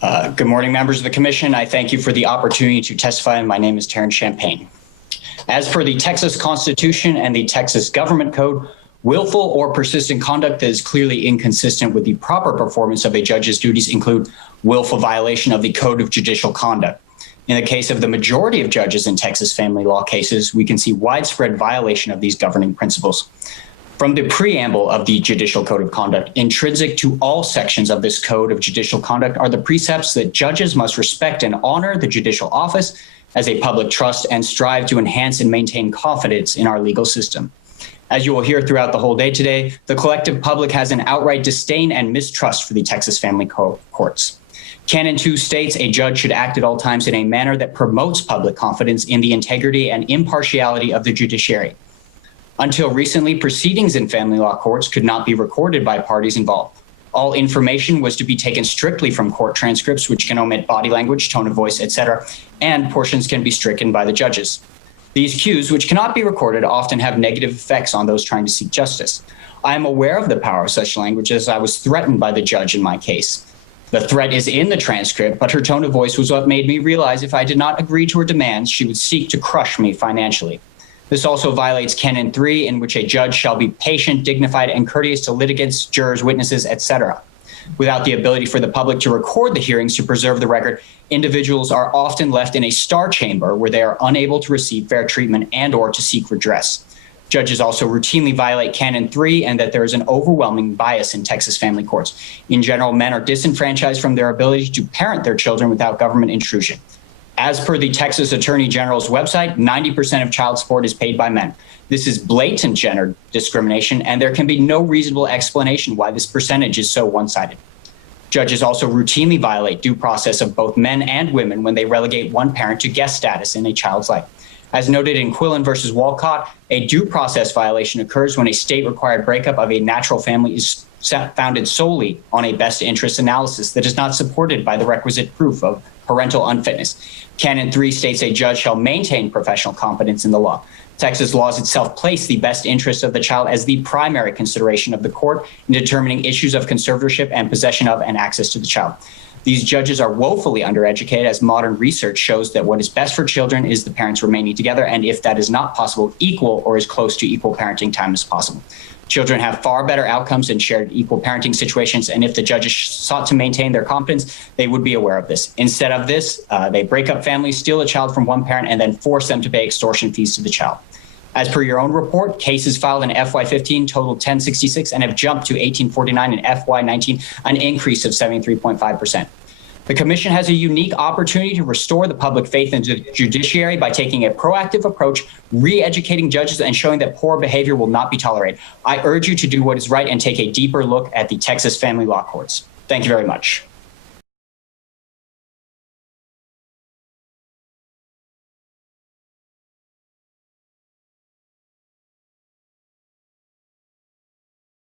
Good morning, members of the commission. I thank you for the opportunity to testify. My name is Taran Champagne. As per the Texas Constitution and the Texas Government Code, willful or persistent conduct that is clearly inconsistent with the proper performance of a judge's duties include willful violation of the Code of Judicial Conduct. In the case of the majority of judges in Texas family law cases, we can see widespread violation of these governing principles. From the preamble of the Judicial Code of Conduct, intrinsic to all sections of this Code of Judicial Conduct are the precepts that judges must respect and honor the judicial office as a public trust and strive to enhance and maintain confidence in our legal system. As you will hear throughout the whole day today, the collective public has an outright disdain and mistrust for the Texas family courts. Canon 2 states a judge should act at all times in a manner that promotes public confidence in the integrity and impartiality of the judiciary. Until recently, proceedings in family law courts could not be recorded by parties involved. All information was to be taken strictly from court transcripts, which can omit body language, tone of voice, etc., and portions can be stricken by the judges. These cues, which cannot be recorded, often have negative effects on those trying to seek justice. I am aware of the power of such language as I was threatened by the judge in my case. The threat is in the transcript, but her tone of voice was what made me realize if I did not agree to her demands, she would seek to crush me financially. This also violates Canon 3, in which a judge shall be patient, dignified, and courteous to litigants, jurors, witnesses, etc. Without the ability for the public to record the hearings to preserve the record, individuals are often left in a star chamber where they are unable to receive fair treatment and/or to seek redress. Judges also routinely violate Canon 3 and that there is an overwhelming bias in Texas family courts. In general, men are disenfranchised from their ability to parent their children without government intrusion. As per the Texas Attorney General's website, 90% of child support is paid by men. This is blatant gender discrimination, and there can be no reasonable explanation why this percentage is so one-sided. Judges also routinely violate due process of both men and women when they relegate one parent to guest status in a child's life. As noted in Quillen versus Walcott, a due process violation occurs when a state-required breakup of a natural family is founded solely on a best interest analysis that is not supported by the requisite proof of parental unfitness. Canon 3 states a judge shall maintain professional competence in the law. Texas laws itself place the best interest of the child as the primary consideration of the court in determining issues of conservatorship and possession of and access to the child. These judges are woefully undereducated, as modern research shows that what is best for children is the parents remaining together, and if that is not possible, equal or as close to equal parenting time as possible. Children have far better outcomes in shared equal parenting situations, and if the judges sought to maintain their competence, they would be aware of this. Instead of this, they break up families, steal a child from one parent, and then force them to pay extortion fees to the child. As per your own report, cases filed in FY15 totaled 1066 and have jumped to 1849 in FY19, an increase of 73.5%. The commission has a unique opportunity to restore the public faith in the judiciary by taking a proactive approach, re-educating judges, and showing that poor behavior will not be tolerated. I urge you to do what is right and take a deeper look at the Texas family law courts. Thank you very much.